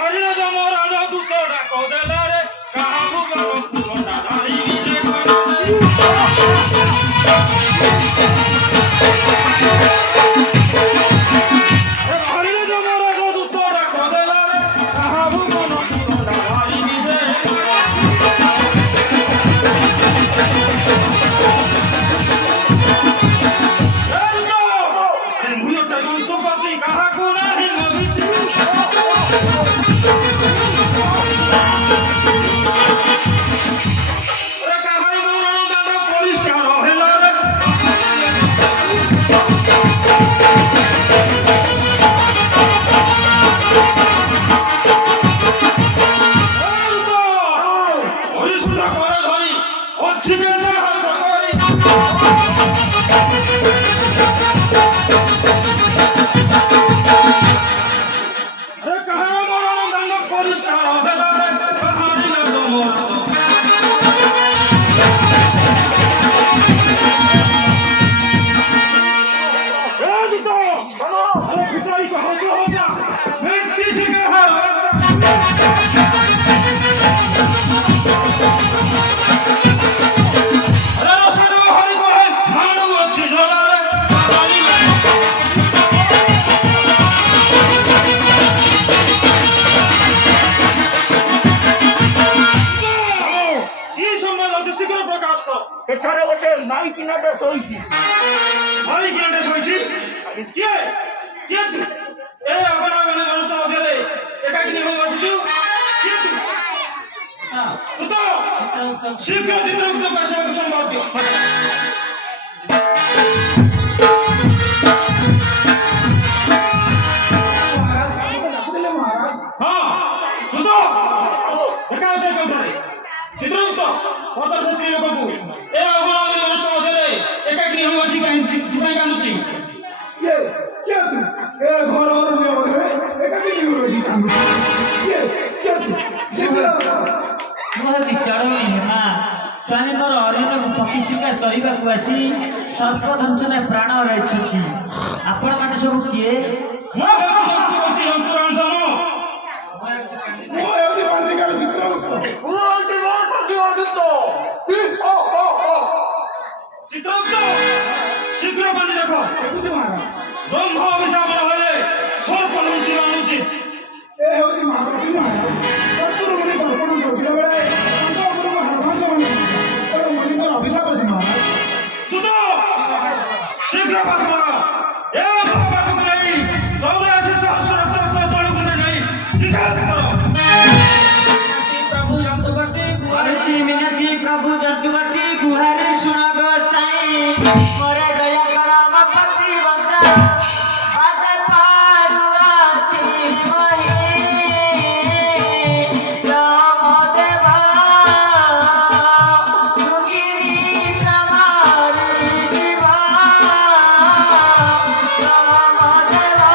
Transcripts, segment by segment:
हरिया जमो राजा दूत डाको देलारे कहा भुवन कुंडा धारी विजय हरिया जमो राजा दूत डाको देलारे कहा भुवन कुंडा धारी विजय कहा को नहीं मवित शीघ्र चित्रगुप्त का सेवक संवाद दो हाँ दूतो प्रकाश से कंट्रोल चित्रगुप्त पता स्त्री लोगों को ए अवराग नष्ट हो गए एकाग्री हो वसी का जितना का नुची ये क्या तू ए घर और में हो गए एकाग्री हो वसी का ये क्या तू मुहति चढ़ौनी हेमा स्वामी मोर हरिण को पक्षी शिकार करने को आसी सर्पदंशने प्राण हराइछथि आपण माने सब किए मो व्यक्ति अंतराल जानो मो एवती पांचिकार चित्रगुप्त बोलती बात सभी आदित्य चित्रगुप्त शीघ्र बंदी देखो बुझ मारा ब्रह्म अभिशाप होले सर्पदंशी अनुचित ए हेवती मारा की मारा शत्रु मुनि तर्पण करथिला बेले तांको उपरको हरमास माने और मुनि को अभिशाप अछि मारा तू तो शीघ्र पास मारा ए महाबाबू को नहीं 84 सहस्र रक्त तळु को नहीं निकाल करो प्रभु जंतुपति गुहारी मिनती प्रभु जंतुपति गुहारी सुना गो साईं मोरे दया करा मपति बंचा बाजे पारुआती मही राम देवा दुखिनी समारी जीवा राम देवा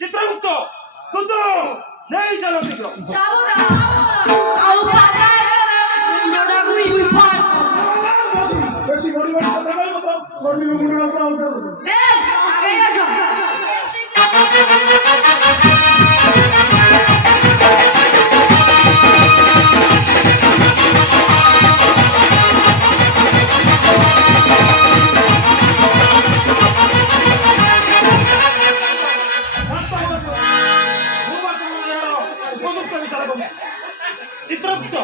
চিত্রগুপ্ত দ্রুত নেই চলো শীঘ্র বেশি গড়ি গড়ি কথা কইব তো গড়ি মুন্ডা পুরা উল্টা করব বেশ আগে আসো চিত্রগুপ্ত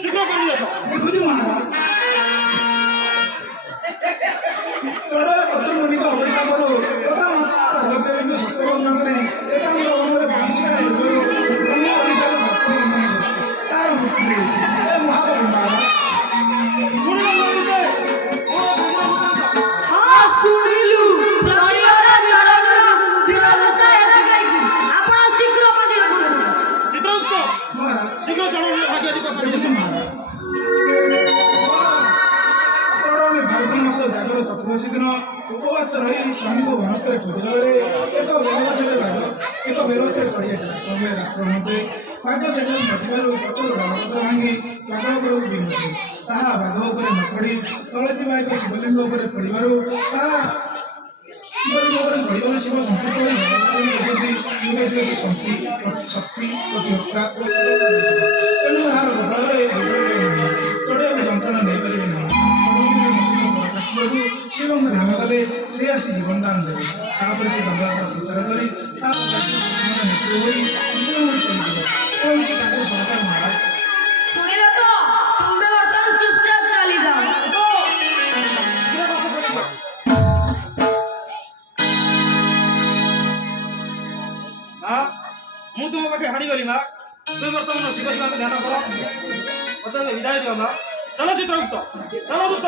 শীঘ্র করে দেখো দেখুনি মহারাজ তোরা কত মুনি का অভিশাপ করো কথা সর্বদেবীকে সত্য বর্ণনা করে এটা আমরা মনে পরিষ্কার করো তুমি অভিশাপ সত্য বর্ণনা করো তার মুক্তি এ মহাবলী মহারাজ শুনলাম বলতে ওরা বুঝলো ହଁ ଶୁଣିଲୁ ପ୍ରତିବାଦ ଚରଣର ବିରୋଧ ଏଲାକାଇକି ଆପଣ ଶୀଘ୍ର ମନ୍ଦିର ବୁଲନ୍ତୁ চিত্রগুপ্ত মহারাজ শীঘ্র চলো ভাগ্য দিব দেখুন মহারাজ করণে ভারত মাস জাগর ଚତୁର୍ଦଶୀ ଦିନ ଉପବାସ ରହି ସ୍ୱାମୀଙ୍କୁ ବନସ୍ତରେ ଖୋଜିଲା ବେଳେ ଏକ ବେଲଗଛରେ ବାଘ ଏକ ବେଲଗଛରେ ଚଢ଼ିଯାଇଥିଲା କ୍ରମେ ରାତ୍ର ମତେ ବାଘ ସେଠାରୁ ନଥିବାରୁ ପଛରୁ ଡାଳପତ୍ର ଭାଙ୍ଗି ବାଘ ଉପରକୁ ବିନ୍ଧୁଥିଲେ ତାହା ବାଘ ଉପରେ ନ ପଡ଼ି ତଳେ ଥିବା ଏକ ଶିବଲିଙ୍ଗ ଉପରେ ପଡ଼ିବାରୁ ତାହା ଶିବଲିଙ୍ଗ ଉପରେ ପଡ଼ିବାରୁ ଶିବ ସନ୍ତୁଷ୍ଟ ହୋଇ ଭଗବାନଙ୍କୁ କହୁଛନ୍ତି ଶକ୍ତି ପ୍ରତିହତ୍ତା ଓ ତେଣୁ ଏହାର କପାଳରେ ଚଢ଼ିବାକୁ ଯନ୍ତ୍ରଣା ନେଇପାରିବେ ନାହିଁ ଶିବଙ୍କୁ ଧ୍ୟାନ କଲେ ସେ ଆସି ଜୀବନ ଦାନ ଦେବେ ତାପରେ ସେ ଗଙ୍ଗାର ଉଦ୍ଧାର କରି ନେତୃ ହୋଇ ଚାଲିଯିବ ତାକୁ ସରକାର ମହାରାଜ ଶୁଣିଲ ତ ତୁମେ ବର୍ତ୍ତମାନ ଚୁପଚାପ ଚାଲିଯାଅ মা ମୁଁ ତୁମ ପାଖେ ହାରିଗଲି ମା ତୁମେ ବର୍ତ୍ତମାନ ଶିବ ଶିବାଙ୍କୁ ଧ୍ୟାନ କର ମତେ ବିଦାୟ ଦିଅ ମା ଚାଲ ଚିତ୍ରଗୁପ୍ତ ଚାଲ ଦୂତ